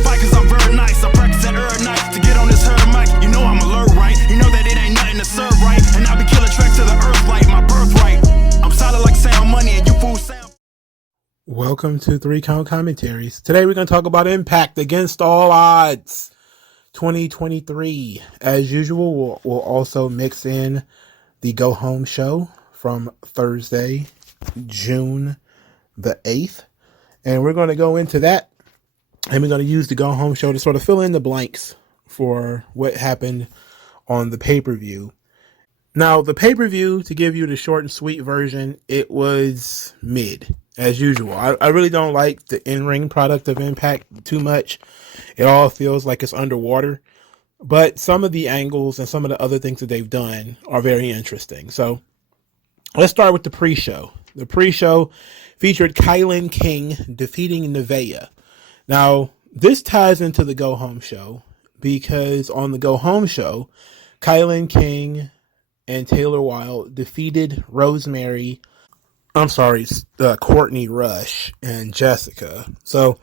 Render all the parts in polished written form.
fight cause I'm very nice. I practice that every night to get on this herd mic. You know I'm alert, right? You know that it ain't nothing to serve, right? And I be killing tracks to the earth like my birthright. I'm solid like sound money and you fools sound. Welcome to 3 Count Commentaries. Today we're going to talk about Impact Against All Odds 2023. As usual, we'll also mix in the Go Home show from Thursday, June the 8th. And we're going to go into that, and we're going to use the Go Home show to sort of fill in the blanks for what happened on the pay-per-view. Now, the pay-per-view, to give you the short and sweet version, it was mid, as usual. I really don't like the in-ring product of Impact too much. It all feels like it's underwater. But some of the angles and some of the other things that they've done are very interesting. So, let's start with the pre-show. The pre-show featured Kylan King defeating Nevaeh. Now, this ties into the Go Home show because on the Go Home show, Kylan King and Taylor Wilde defeated Courtney Rush and Jessica. So,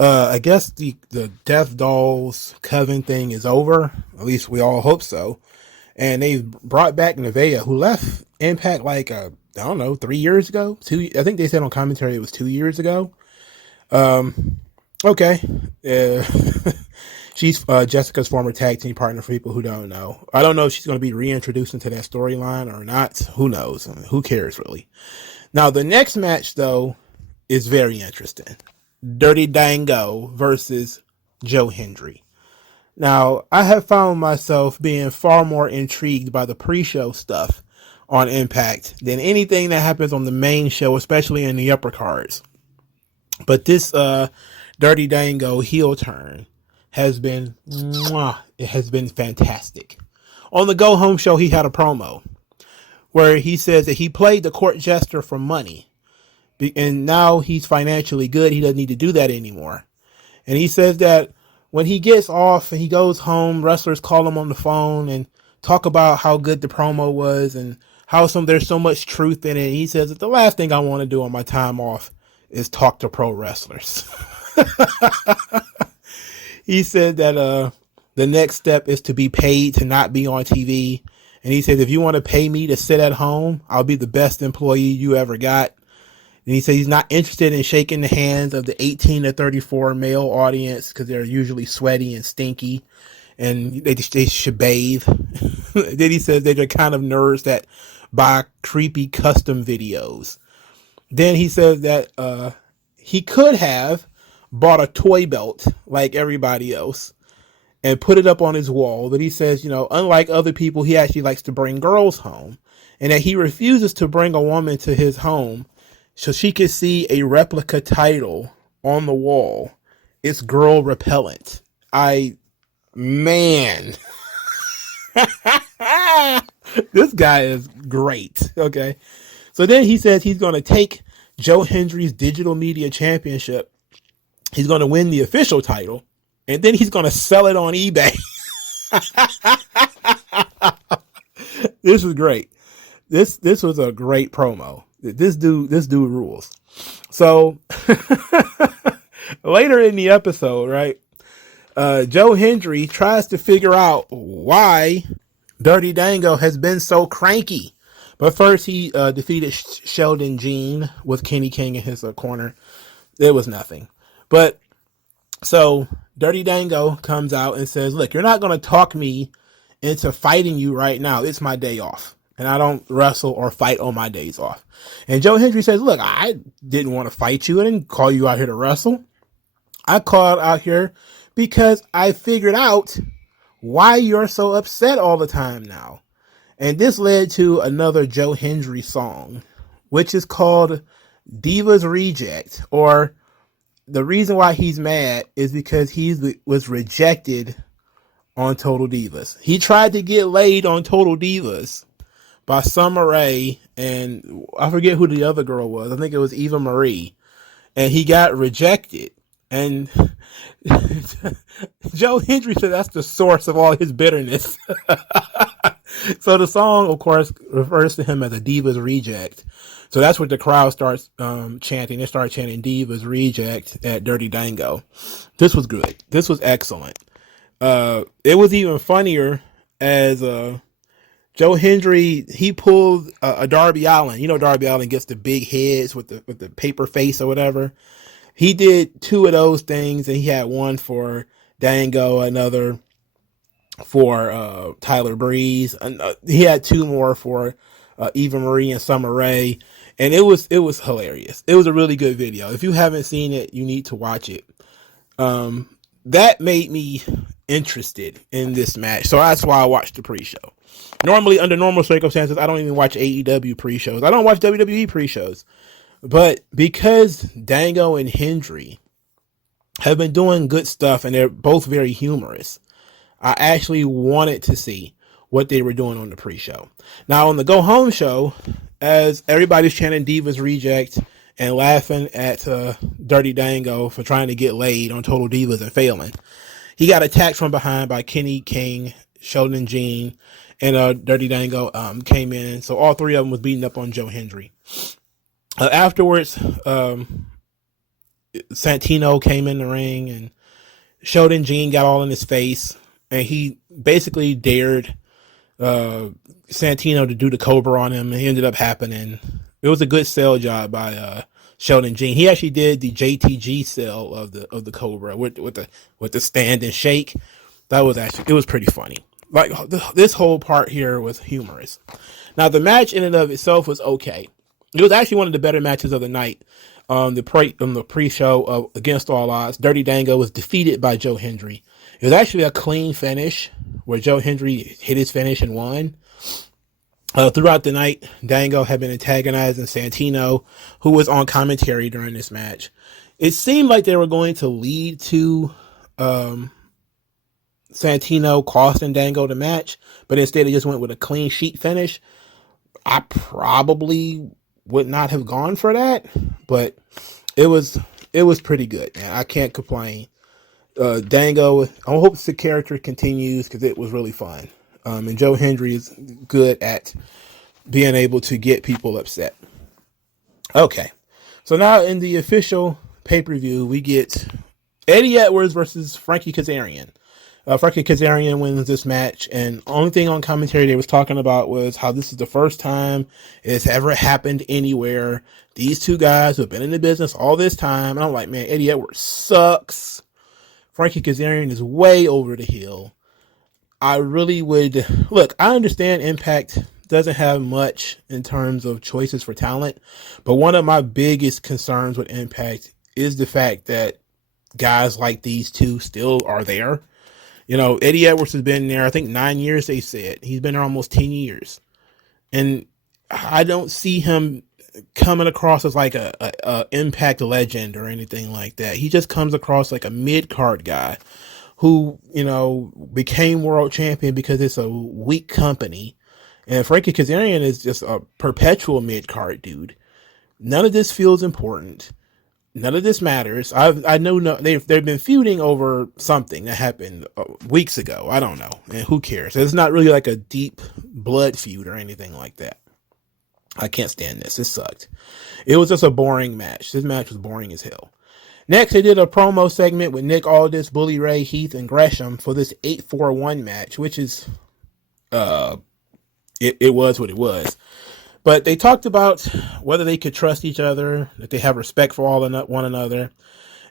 I guess the Death Dolls Coven thing is over. At least we all hope so. And they've brought back Nevaeh, who left Impact 3 years ago. I think they said on commentary it was 2 years ago. Okay. She's Jessica's former tag team partner for people who don't know. I don't know if she's going to be reintroduced into that storyline or not. Who knows? Who cares, really? Now, the next match, though, is very interesting. Dirty Dango versus Joe Hendry. Now, I have found myself being far more intrigued by the pre-show stuff on Impact than anything that happens on the main show, especially in the upper cards. But this Dirty Dango heel turn has been fantastic. On the Go Home show, he had a promo where he says that he played the court jester for money, and now he's financially good. He doesn't need to do that anymore. And he says that when he gets off and he goes home, wrestlers call him on the phone and talk about how good the promo was and how there's so much truth in it. He says that the last thing I want to do on my time off is talk to pro wrestlers. He said that the next step is to be paid to not be on TV. And he said, if you want to pay me to sit at home, I'll be the best employee you ever got. And he said he's not interested in shaking the hands of the 18 to 34 male audience because they're usually sweaty and stinky and they should bathe. Then he says they're the kind of nerds that buy creepy custom videos. Then he says that he could have bought a toy belt like everybody else and put it up on his wall. But he says, unlike other people, he actually likes to bring girls home, and that he refuses to bring a woman to his home so she could see a replica title on the wall. It's girl repellent. Man. This guy is great. Okay. So then he says he's going to take Joe Hendry's Digital Media Championship. He's going to win the official title, and then he's going to sell it on eBay. This was great. This was a great promo. This dude rules. So later in the episode, right, Joe Hendry tries to figure out why Dirty Dango has been so cranky. But first he defeated Sheldon Jean with Kenny King in his corner. There was nothing. But so Dirty Dango comes out and says, look, you're not going to talk me into fighting you right now. It's my day off. And I don't wrestle or fight on my days off. And Joe Hendry says, look, I didn't want to fight you. I didn't call you out here to wrestle. I called out here because I figured out why you're so upset all the time now. And this led to another Joe Hendry song, which is called Diva's Reject, or the reason why he's mad is because he was rejected on Total Divas. He tried to get laid on Total Divas by Summer Rae, and I forget who the other girl was. I think it was Eva Marie. And he got rejected. And Joe Hendry said that's the source of all his bitterness. So the song, of course, refers to him as a Divas reject. So that's what the crowd starts chanting. They start chanting Divas reject at Dirty Dango. This was good. This was excellent. It was even funnier as Joe Hendry, he pulled a Darby Allin. You know, Darby Allin gets the big heads with the paper face or whatever. He did 2 of those things, and he had one for Dango, another for Tyler Breeze, and he had 2 more for Eva Marie and Summer Rae, and it was hilarious. It was a really good video. If you haven't seen it, you need to watch it. That made me interested in this match, so that's why I watched the pre-show. Normally, under normal circumstances, I don't even watch AEW pre-shows. I don't watch WWE pre-shows. But because Dango and Hendry have been doing good stuff, and they're both very humorous, I actually wanted to see what they were doing on the pre-show. Now, on the go-home show, as everybody's chanting Divas Reject and laughing at Dirty Dango for trying to get laid on Total Divas and failing, he got attacked from behind by Kenny King, Sheldon Jean, and Dirty Dango came in. So all 3 of them was beating up on Joe Hendry. Afterwards, Santino came in the ring, and Sheldon Jean got all in his face, and he basically dared Santino to do the Cobra on him, and he ended up happening. It was a good sell job by Sheldon Jean. He actually did the JTG sell of the Cobra with the stand and shake. It was pretty funny. Like, this whole part here was humorous. Now, the match in and of itself was okay. It was actually one of the better matches of the night. The pre-show of Against All Odds, Dirty Dango was defeated by Joe Hendry. It was actually a clean finish where Joe Hendry hit his finish and won. Throughout the night, Dango had been antagonizing Santino, who was on commentary during this match. It seemed like they were going to lead to Santino costing Dango the match, but instead they just went with a clean sheet finish. I probably would not have gone for that, but it was pretty good, man. I can't complain. Dango, I hope the character continues because it was really fun. And Joe Hendry is good at being able to get people upset. Okay, so now in the official pay-per-view, we get Eddie Edwards versus Frankie Kazarian. Frankie Kazarian wins this match, and the only thing on commentary they was talking about was how this is the first time it's ever happened anywhere. These 2 guys who have been in the business all this time, and I'm like, man, Eddie Edwards sucks. Frankie Kazarian is way over the hill. I really would look. I understand Impact doesn't have much in terms of choices for talent, but one of my biggest concerns with Impact is the fact that guys like these 2 still are there. You know, Eddie Edwards has been there, I think 9 years, they said. He's been there almost 10 years. And I don't see him coming across as like a Impact legend or anything like that. He just comes across like a mid-card guy who, you know, became world champion because it's a weak company. And Frankie Kazarian is just a perpetual mid-card dude. None of this feels important. None of this matters. I know they've been feuding over something that happened weeks ago. I don't know, and who cares? It's not really like a deep blood feud or anything like that. I can't stand this. It sucked. It was just a boring match. This match was boring as hell. Next, they did a promo segment with Nick Aldis, Bully Ray, Heath, and Gresham for this 8-4-1 match, which is it was what it was. But they talked about whether they could trust each other, that they have respect for one another.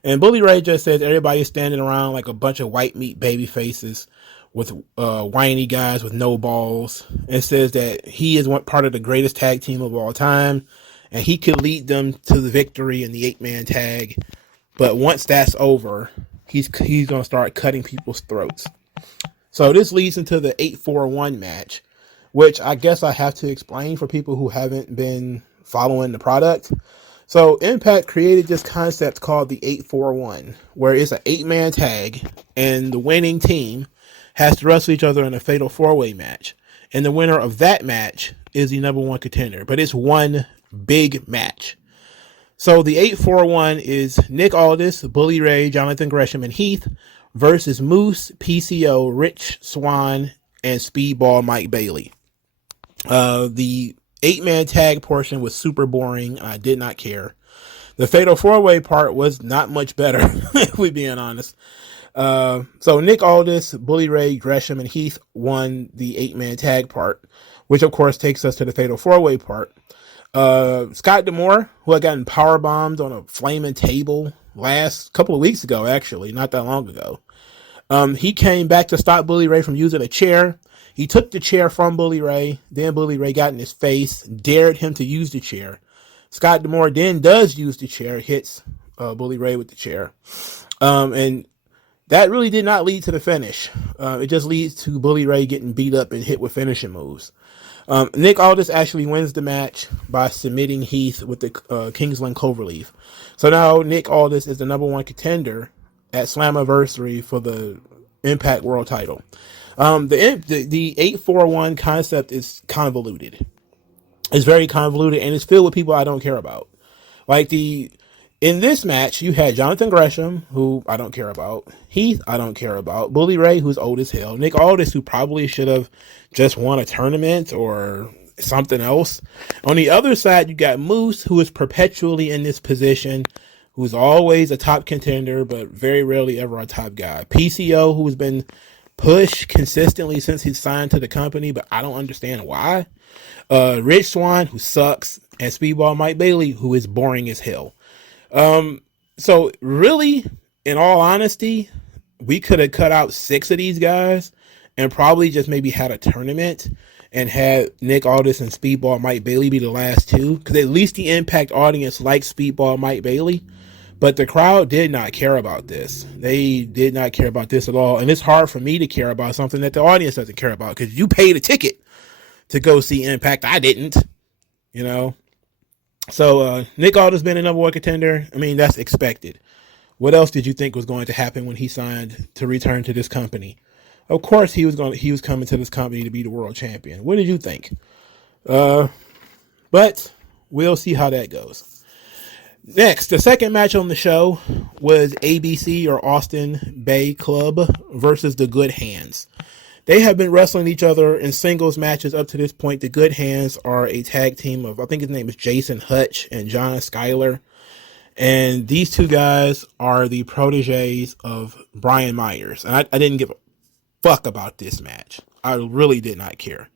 And Bully Ray just says everybody's standing around like a bunch of white meat baby faces with whiny guys with no balls, and says that he is part of the greatest tag team of all time, and he could lead them to the victory in the 8-man tag. But once that's over, he's going to start cutting people's throats. So this leads into the 8-4-1 match, which I guess I have to explain for people who haven't been following the product. So Impact created this concept called the 8-4-1, where it's an 8-man tag, and the winning team has to wrestle each other in a fatal 4-way match. And the winner of that match is the number 1 contender. But it's one big match. So the 8-4-1 is Nick Aldis, Bully Ray, Jonathan Gresham, and Heath versus Moose, PCO, Rich Swann, and Speedball Mike Bailey. The 8-man tag portion was super boring. I did not care. The Fatal 4-Way part was not much better, if we're being honest. So Nick Aldis, Bully Ray, Gresham, and Heath won the 8-man tag part, which of course takes us to the Fatal 4-Way part. Scott D'Amore, who had gotten powerbombed on a flaming table last couple of weeks ago, actually, not that long ago. He came back to stop Bully Ray from using a chair. He took the chair from Bully Ray. Then Bully Ray got in his face, dared him to use the chair. Scott D'Amore then does use the chair, hits Bully Ray with the chair. And that really did not lead to the finish. It just leads to Bully Ray getting beat up and hit with finishing moves. Nick Aldis actually wins the match by submitting Heath with the Kingsland Cloverleaf. So now Nick Aldis is the number 1 contender at Slammiversary for the Impact World title. The 841 concept is convoluted. It's very convoluted, and it's filled with people I don't care about. Like in this match, you had Jonathan Gresham, who I don't care about. Heath, I don't care about. Bully Ray, who's old as hell. Nick Aldis, who probably should have just won a tournament or something else. On the other side, you got Moose, who is perpetually in this position, who's always a top contender, but very rarely ever a top guy. PCO, who's been pushed consistently since he signed to the company, but I don't understand why. Rich Swann, who sucks, and Speedball Mike Bailey, who is boring as hell. So really, in all honesty, we could have cut out 6 of these guys and probably just maybe had a tournament and had Nick Aldis and Speedball Mike Bailey be the last 2, because at least the Impact audience likes Speedball Mike Bailey. But the crowd did not care about this. They did not care about this at all. And it's hard for me to care about something that the audience doesn't care about, because you paid a ticket to go see Impact. I didn't, you know. So Nick Aldis been a number 1 contender. I mean, that's expected. What else did you think was going to happen when he signed to return to this company? Of course, he was coming to this company to be the world champion. What did you think? But we'll see how that goes. Next, the second match on the show was ABC, or Austin Bay Club, versus the Good Hands. They have been wrestling each other in singles matches up to this point. The Good Hands are a tag team of, I think his name is Jason Hutch and John Schuyler. And these 2 guys are the proteges of Brian Myers. And I didn't give a fuck about this match. I really did not care.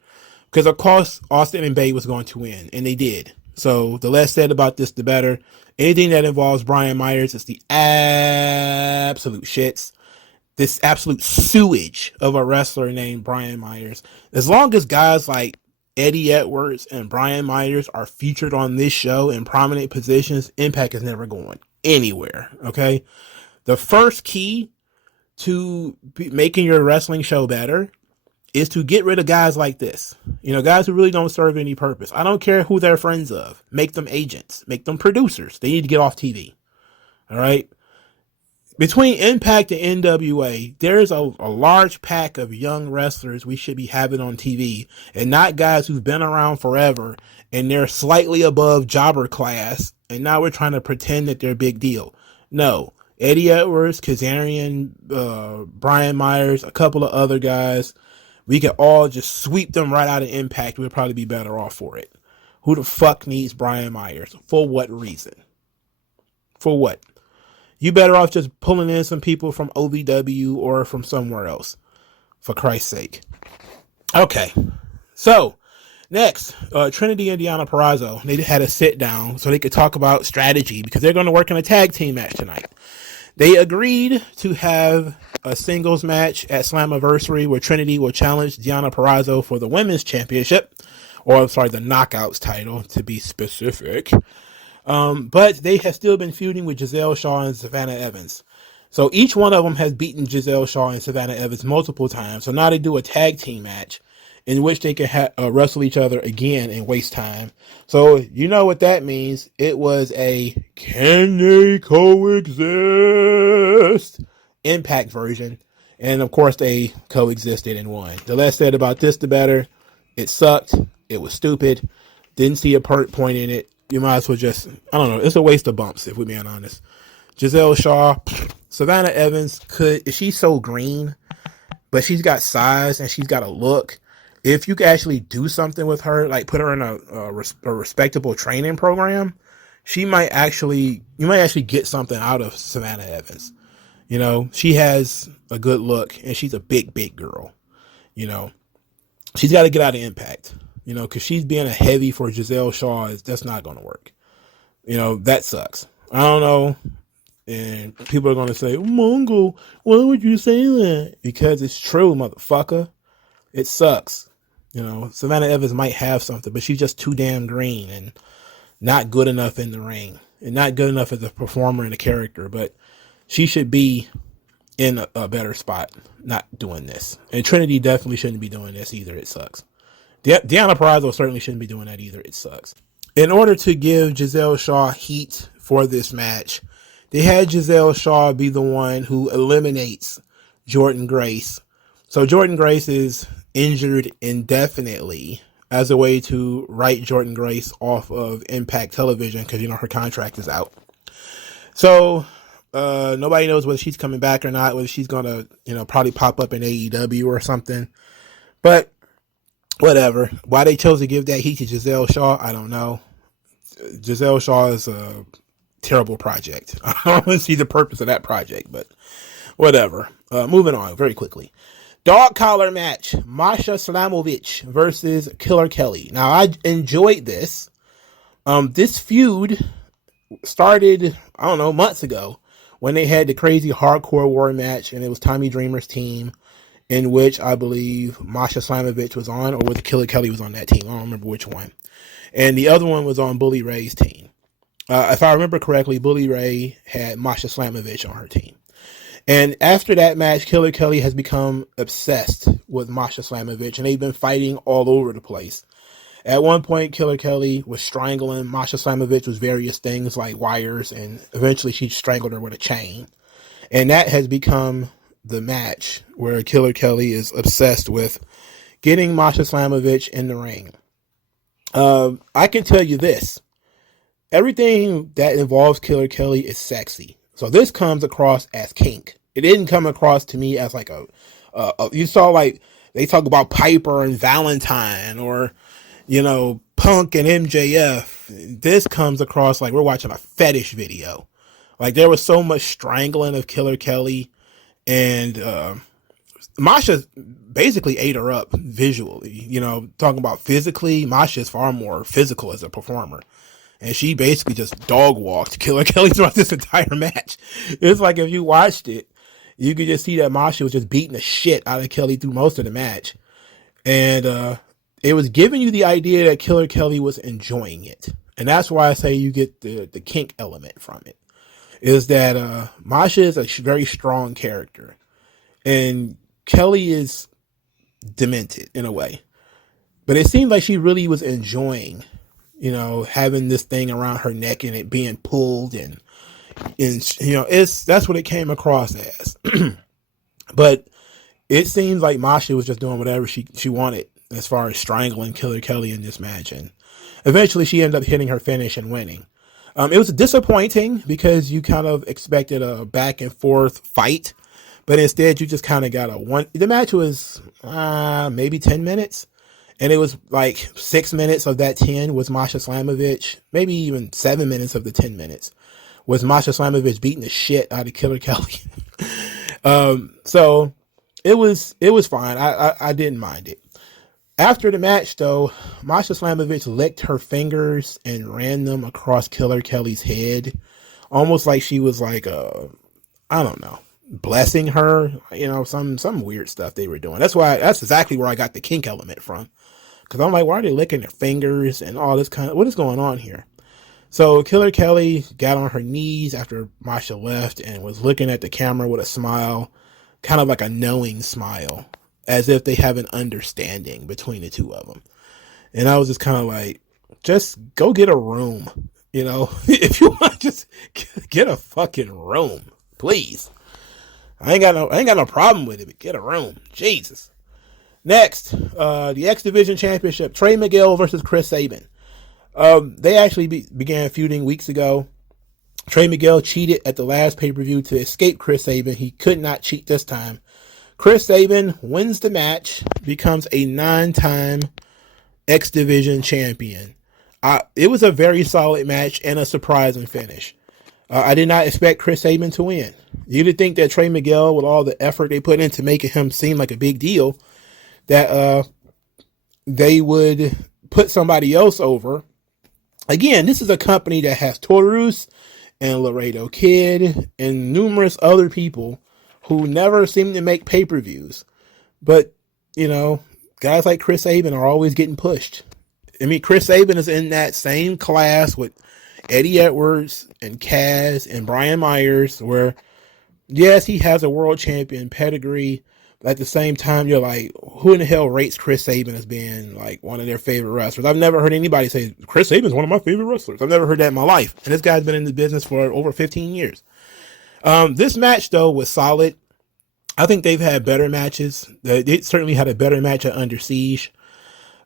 Because of course, Austin and Bay was going to win. And they did. So the less said about this, the better. Anything that involves Brian Myers is the absolute shits. This absolute sewage of a wrestler named Brian Myers. As long as guys like Eddie Edwards and Brian Myers are featured on this show in prominent positions, Impact is never going anywhere, okay? The first key to making your wrestling show better is to get rid of guys like this. You know, guys who really don't serve any purpose. I don't care who they're friends of. Make them agents. Make them producers. They need to get off TV, all right? Between Impact and NWA, there's a large pack of young wrestlers we should be having on TV, and not guys who've been around forever and they're slightly above jobber class, and now we're trying to pretend that they're a big deal. No. Eddie Edwards, Kazarian, Brian Myers, a couple of other guys, we could all just sweep them right out of Impact. We'd probably be better off for it. Who the fuck needs Brian Myers? For what reason? For what? You better off just pulling in some people from OVW or from somewhere else. For Christ's sake. Okay. So, next, Trinity and Deonna Purrazzo. They had a sit down so they could talk about strategy because they're going to work in a tag team match tonight. They agreed to have a singles match at Slammiversary where Trinity will challenge Deonna Purrazzo for the women's championship. Or, sorry, the Knockouts title, to be specific. But they have still been feuding with Giselle Shaw and Savannah Evans. So each one of them has beaten Giselle Shaw and Savannah Evans multiple times. So now they do a tag team match in which they can wrestle each other again and waste time. So you know what that means. It was a can they coexist Impact version. And of course they coexisted and won. The less said about this, the better. It sucked. It was stupid. Didn't see a point in it. You might as well just, I don't know, it's a waste of bumps, if we're being honest. Giselle Shaw, Savannah Evans, she's so green, but she's got size and she's got a look. If you could actually do something with her, like put her in a respectable training program, you might actually get something out of Savannah Evans. You know, she has a good look and she's a big girl. You know, she's got to get out of Impact, you know, because she's being a heavy for Giselle Shaw. That's not going to work. You know, that sucks. I don't know. And people are going to say, Mongo, why would you say that? Because it's true, motherfucker. It sucks. You know, Savannah Evans might have something, but she's just too damn green and not good enough in the ring and not good enough as a performer and a character. But she should be in a better spot, not doing this. And Trinity definitely shouldn't be doing this either. It sucks. Deonna Purrazzo certainly shouldn't be doing that either. It sucks. In order to give Giselle Shaw heat for this match, they had Giselle Shaw be the one who eliminates Jordynne Grace. So Jordynne Grace is injured indefinitely as a way to write Jordynne Grace off of Impact Television because, you know, her contract is out. So nobody knows whether she's coming back or not, whether she's going to, you know, probably pop up in AEW or something. But whatever. Why they chose to give that heat to Giselle Shaw, I don't know. Giselle Shaw is a terrible project. I don't see the purpose of that project, but whatever. Moving on very quickly. Dog collar match. Masha Slamovich versus Killer Kelly. Now, I enjoyed this. This feud started, I don't know, months ago when they had the crazy hardcore war match, and it was Tommy Dreamer's team, in which I believe Masha Slamovich was on, or whether Killer Kelly was on that team. I don't remember which one. And the other one was on Bully Ray's team. If I remember correctly, Bully Ray had Masha Slamovich on her team. And after that match, Killer Kelly has become obsessed with Masha Slamovich, and they've been fighting all over the place. At one point, Killer Kelly was strangling Masha Slamovich with various things like wires, and eventually she strangled her with a chain. And that has become the match where Killer Kelly is obsessed with getting Masha Slamovich in the ring. I can tell you this. Everything that involves Killer Kelly is sexy. So this comes across as kink. It didn't come across to me as like you saw like they talk about Piper and Valentine or, you know, Punk and MJF. This comes across like we're watching a fetish video. Like there was so much strangling of Killer Kelly, and Masha basically ate her up visually. You know, talking about physically, Masha is far more physical as a performer. And she basically just dog walked Killer Kelly throughout this entire match. It's like if you watched it, you could just see that Masha was just beating the shit out of Kelly through most of the match. And it was giving you the idea that Killer Kelly was enjoying it. And that's why I say you get the kink element from it. Is that Masha is a very strong character. And Kelly is demented in a way. But it seemed like she really was enjoying, you know, having this thing around her neck and it being pulled and you know, that's what it came across as. But it seems like Masha was just doing whatever she wanted as far as strangling Killer Kelly in this match. And eventually she ended up hitting her finish and winning. It was disappointing because you kind of expected a back and forth fight, but instead you just kind of got the match was maybe 10 minutes. And it was like 6 minutes of that 10 was Masha Slamovich. Maybe even 7 minutes of the 10 minutes was Masha Slamovich beating the shit out of Killer Kelly. So it was fine. I didn't mind it. After the match, though, Masha Slamovich licked her fingers and ran them across Killer Kelly's head, almost like she was like I don't know, blessing her. You know, some weird stuff they were doing. That's exactly where I got the kink element from. Because I'm like, why are they licking their fingers and all this what is going on here? So Killer Kelly got on her knees after Masha left and was looking at the camera with a smile, kind of like a knowing smile, as if they have an understanding between the two of them. And I was just kind of like, just go get a room. You know, if you want, just get a fucking room, please. I ain't got no problem with it, but get a room. Jesus. Next, the X Division Championship, Trey Miguel versus Chris Sabin. They actually began feuding weeks ago. Trey Miguel cheated at the last pay-per-view to escape Chris Sabin. He could not cheat this time. Chris Sabin wins the match, becomes a 9-time X Division champion. It was a very solid match and a surprising finish. I did not expect Chris Sabin to win. You'd think that Trey Miguel, with all the effort they put into making him seem like a big deal, that they would put somebody else over. Again, this is a company that has Taurus and Laredo Kid and numerous other people who never seem to make pay-per-views. But, you know, guys like Chris Sabin are always getting pushed. I mean, Chris Sabin is in that same class with Eddie Edwards and Kaz and Brian Myers, where, yes, he has a world champion pedigree, but at the same time, you're like, who in the hell rates Chris Sabin as being like one of their favorite wrestlers? I've never heard anybody say Chris Sabin is one of my favorite wrestlers. I've never heard that in my life. And this guy's been in the business for over 15 years. This match, though, was solid. I think they've had better matches. They certainly had a better match at Under Siege.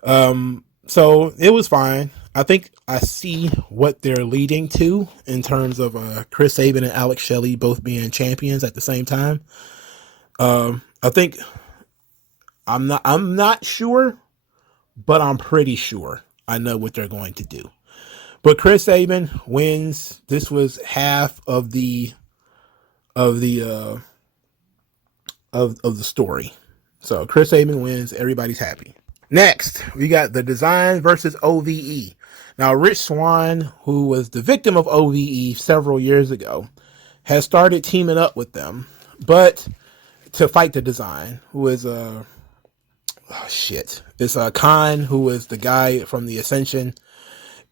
So it was fine. I think I see what they're leading to in terms of Chris Sabin and Alex Shelley both being champions at the same time. I think I'm not sure, but I'm pretty sure I know what they're going to do. But Chris Sabin wins. This was half of the story. So Chris Sabin wins. Everybody's happy. Next, we got the Design versus OVE. Now, Rich Swann, who was the victim of OVE several years ago, has started teaming up with them, but to fight the Design, who is It's Khan, who was the guy from the Ascension.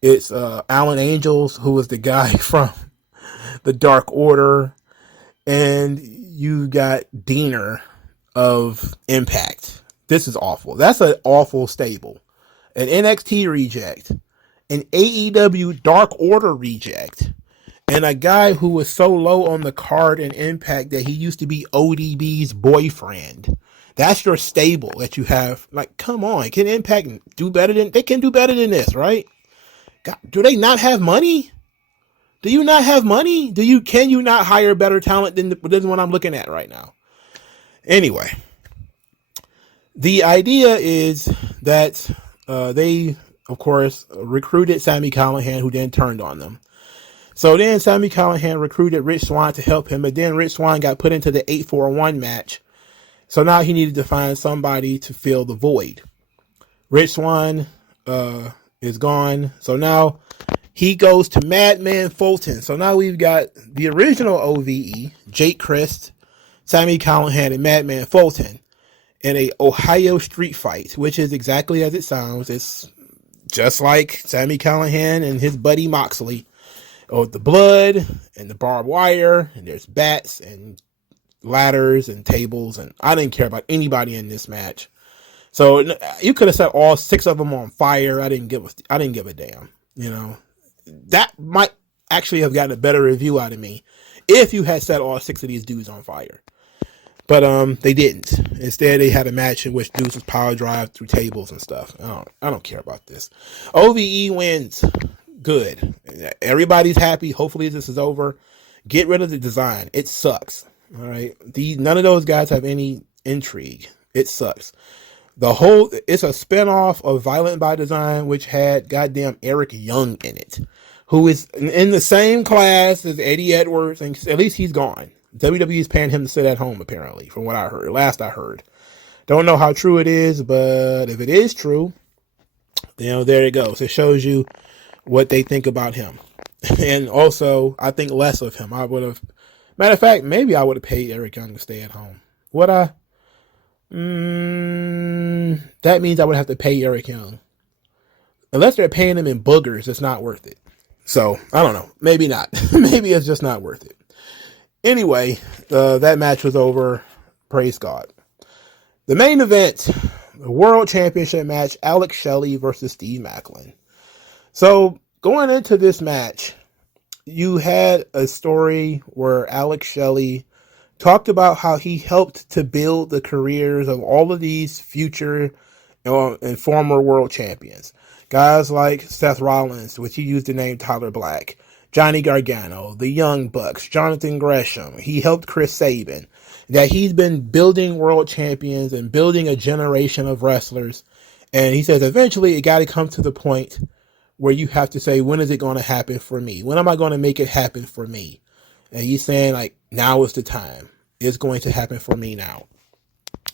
It's Alan Angels, who was the guy from the Dark Order, and you got Diener of Impact. This is awful. That's an awful stable. An NXT reject, an AEW Dark Order reject, and a guy who was so low on the card in Impact that he used to be ODB's boyfriend. That's your stable that you have. Like, come on, can Impact do better than they can do better than this, right? God, do they not have money? Do you not have money? Can you not hire better talent than what I'm looking at right now? Anyway, the idea is that they, of course, recruited Sami Callihan, who then turned on them. So then Sami Callihan recruited Rich Swann to help him, but then Rich Swann got put into the 841 match. So now he needed to find somebody to fill the void. Rich Swann is gone. So now he goes to Madman Fulton. So now we've got the original OVE, Jake Crist, Sami Callihan, and Madman Fulton in a Ohio street fight, which is exactly as it sounds. It's just like Sami Callihan and his buddy Moxley. Oh, the blood and the barbed wire, and there's bats and ladders and tables, and I didn't care about anybody in this match. So you could have set all 6 of them on fire. I didn't give a damn. You know, that might actually have gotten a better review out of me if you had set all 6 of these dudes on fire. But they didn't. Instead, they had a match in which dudes was power drive through tables and stuff. I don't care about this. OVE wins. Good. Everybody's happy. Hopefully this is over. Get rid of the Design. It sucks. All right. None of those guys have any intrigue. It sucks. It's a spinoff of Violent by Design, which had goddamn Eric Young in it, who is in the same class as Eddie Edwards, and at least he's gone. WWE is paying him to sit at home, apparently, from what I heard. Last I heard. Don't know how true it is, but if it is true, there it goes. It shows you what they think about him. And also, I think less of him. Matter of fact, maybe I would have paid Eric Young to stay at home. Would I? That means I would have to pay Eric Young. Unless they're paying him in boogers, it's not worth it. So, I don't know. Maybe not. Maybe it's just not worth it. Anyway, that match was over. Praise God. The main event, the World Championship match, Alex Shelley versus Steve Maclin. So, going into this match, you had a story where Alex Shelley talked about how he helped to build the careers of all of these future and former world champions. Guys like Seth Rollins, which he used the name Tyler Black. Johnny Gargano, the Young Bucks, Jonathan Gresham. He helped Chris Sabin. That he's been building world champions and building a generation of wrestlers. And he says eventually it got to come to the point where you have to say, when is it going to happen for me? When am I going to make it happen for me? And he's saying, like, now is the time. It's going to happen for me now.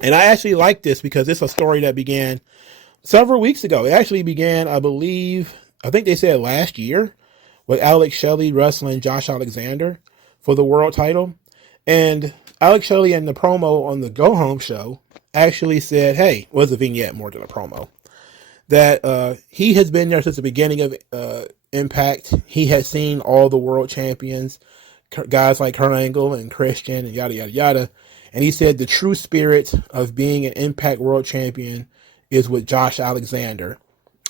And I actually like this because it's a story that began several weeks ago. It actually began, I think they said last year, with Alex Shelley wrestling Josh Alexander for the world title. And Alex Shelley in the promo on the Go Home show actually said, hey, was a vignette more than a promo, that he has been there since the beginning of Impact. He has seen all the world champions, guys like Kurt Angle and Christian and yada, yada, yada. And he said the true spirit of being an Impact world champion is with Josh Alexander,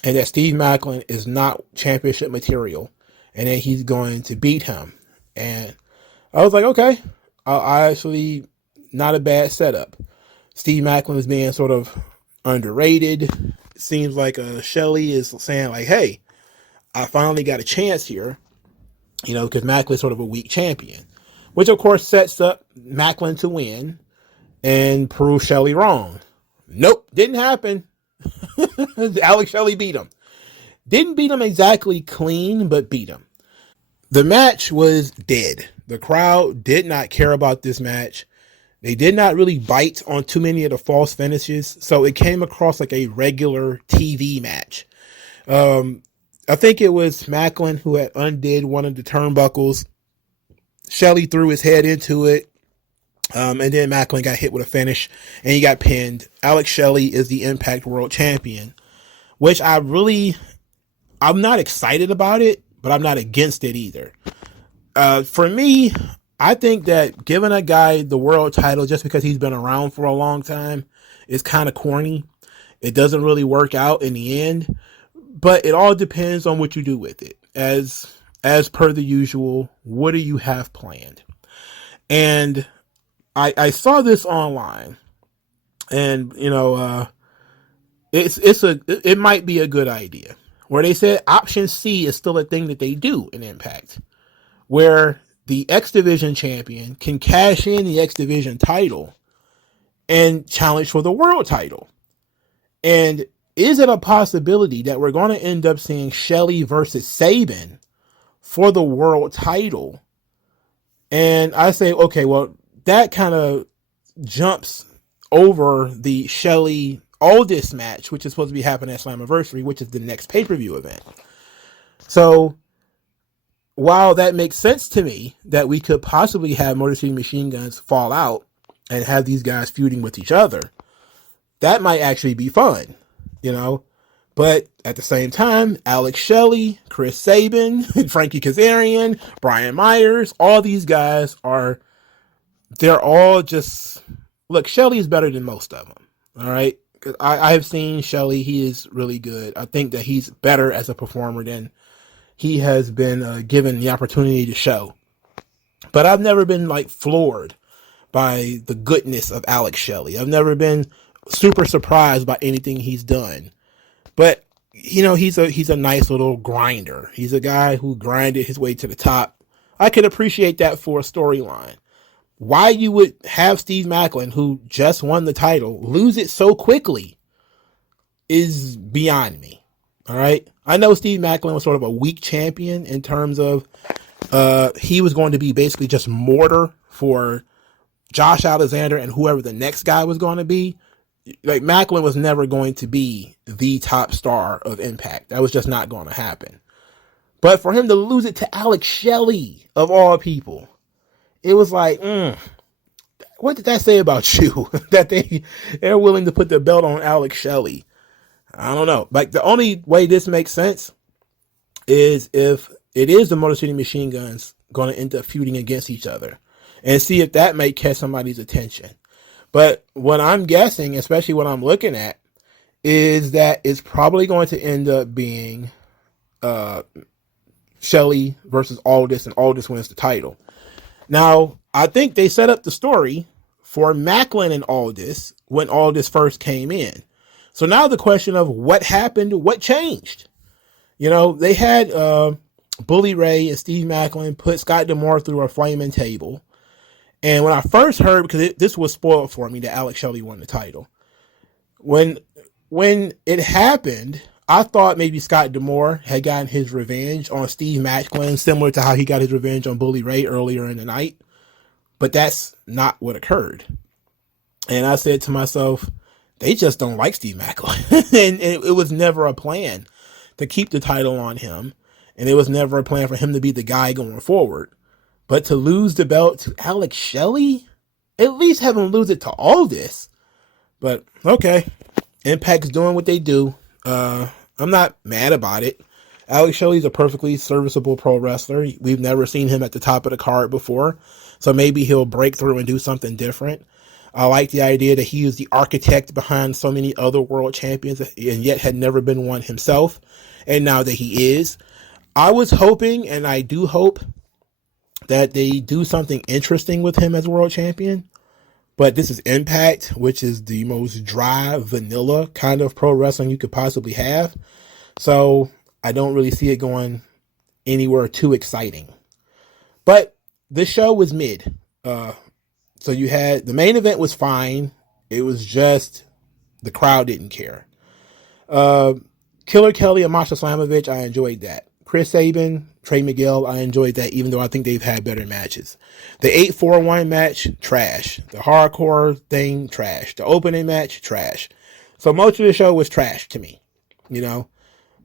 and that Steve Maclin is not championship material, and that he's going to beat him. And I was like, okay, I actually, not a bad setup. Steve Maclin is being sort of underrated. It seems like Shelley is saying like, hey, I finally got a chance here, because Maclin is sort of a weak champion, which of course sets up Maclin to win and prove Shelley wrong. Nope, didn't happen. Alex Shelley beat him. Didn't beat him exactly clean, but beat him. The match was dead. The crowd did not care about this match. They did not really bite on too many of the false finishes, so it came across like a regular TV match. I think it was Maclin who had undid one of the turnbuckles. Shelley threw his head into it, and then Maclin got hit with a finish, and he got pinned. Alex Shelley is the Impact World Champion, which I'm not excited about it, but I'm not against it either. For me, I think that giving a guy the world title just because he's been around for a long time is kind of corny. It doesn't really work out in the end, but it all depends on what you do with it. As per the usual, what do you have planned? And I saw this online, and it might be a good idea, where they said option C is still a thing that they do in Impact, where the X Division champion can cash in the X Division title and challenge for the world title. And is it a possibility that we're going to end up seeing Shelley versus Sabin for the world title? And I say, okay, well, that kind of jumps over the Shelley Aldis match, which is supposed to be happening at Slammiversary, which is the next pay-per-view event. So while that makes sense to me that we could possibly have Motor City Machine Guns fall out and have these guys feuding with each other, that might actually be fun, But at the same time, Alex Shelley, Chris Sabin, Frankie Kazarian, Brian Myers, all these guys they're all just, look, Shelley is better than most of them. All right. I have seen Shelley. He is really good. I think that he's better as a performer than he has been given the opportunity to show. But I've never been floored by the goodness of Alex Shelley. I've never been super surprised by anything he's done. But he's a nice little grinder. He's a guy who grinded his way to the top. I could appreciate that for a storyline. Why you would have Steve Maclin, who just won the title, lose it so quickly is beyond me. All right. I know Steve Maclin was sort of a weak champion in terms of he was going to be basically just mortar for Josh Alexander and whoever the next guy was going to be. Maclin was never going to be the top star of Impact. That was just not going to happen. But for him to lose it to Alex Shelley, of all people, it was like, what did that say about you? That they're willing to put the belt on Alex Shelley. I don't know. The only way this makes sense is if it is the Motor City Machine Guns going to end up feuding against each other, and see if that may catch somebody's attention. But what I'm guessing, especially what I'm looking at, is that it's probably going to end up being Shelley versus Aldis, and Aldis wins the title. Now, I think they set up the story for Maclin and Aldis when Aldis first came in. So now the question of what happened, what changed? They had Bully Ray and Steve Macklin put Scott D'Amore through a flaming table. And when I first heard, because this was spoiled for me that Alex Shelley won the title, when it happened, I thought maybe Scott D'Amore had gotten his revenge on Steve Macklin, similar to how he got his revenge on Bully Ray earlier in the night. But that's not what occurred. And I said to myself, they just don't like Steve Macklin. And it was never a plan to keep the title on him. And it was never a plan for him to be the guy going forward. But to lose the belt to Alex Shelley, at least have him lose it to Aldis. But okay, Impact's doing what they do. I'm not mad about it. Alex Shelley's a perfectly serviceable pro wrestler. We've never seen him at the top of the card before. So maybe he'll break through and do something different. I like the idea that he is the architect behind so many other world champions and yet had never been one himself. And now that he is, I was hoping, and I do hope, that they do something interesting with him as world champion. But this is Impact, which is the most dry, vanilla kind of pro wrestling you could possibly have. So I don't really see it going anywhere too exciting. But this show was mid. So you had, the main event was fine. It was just the crowd didn't care. Killer Kelly and Masha Slamovich, I enjoyed that. Chris Sabin, Trey Miguel, I enjoyed that, even though I think they've had better matches. The 8-4-1 match, trash. The hardcore thing, trash. The opening match, trash. So most of the show was trash to me, you know.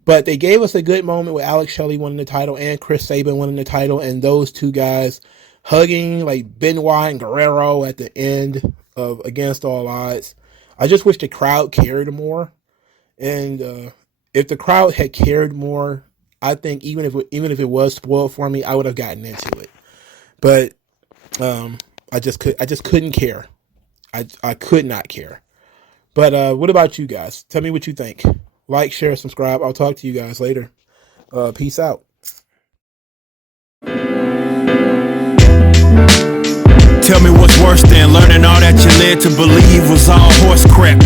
But they gave us a good moment with Alex Shelley winning the title and Chris Sabin winning the title, and those two guys hugging like Benoit and Guerrero at the end of Against All Odds. I just wish the crowd cared more. And if the crowd had cared more, I think even if it was spoiled for me, I would have gotten into it. But I just couldn't care. I could not care. But what about you guys? Tell me what you think. Like, share, subscribe. I'll talk to you guys later. Peace out. Tell me what's worse than learning all that you led to believe was all horse crap.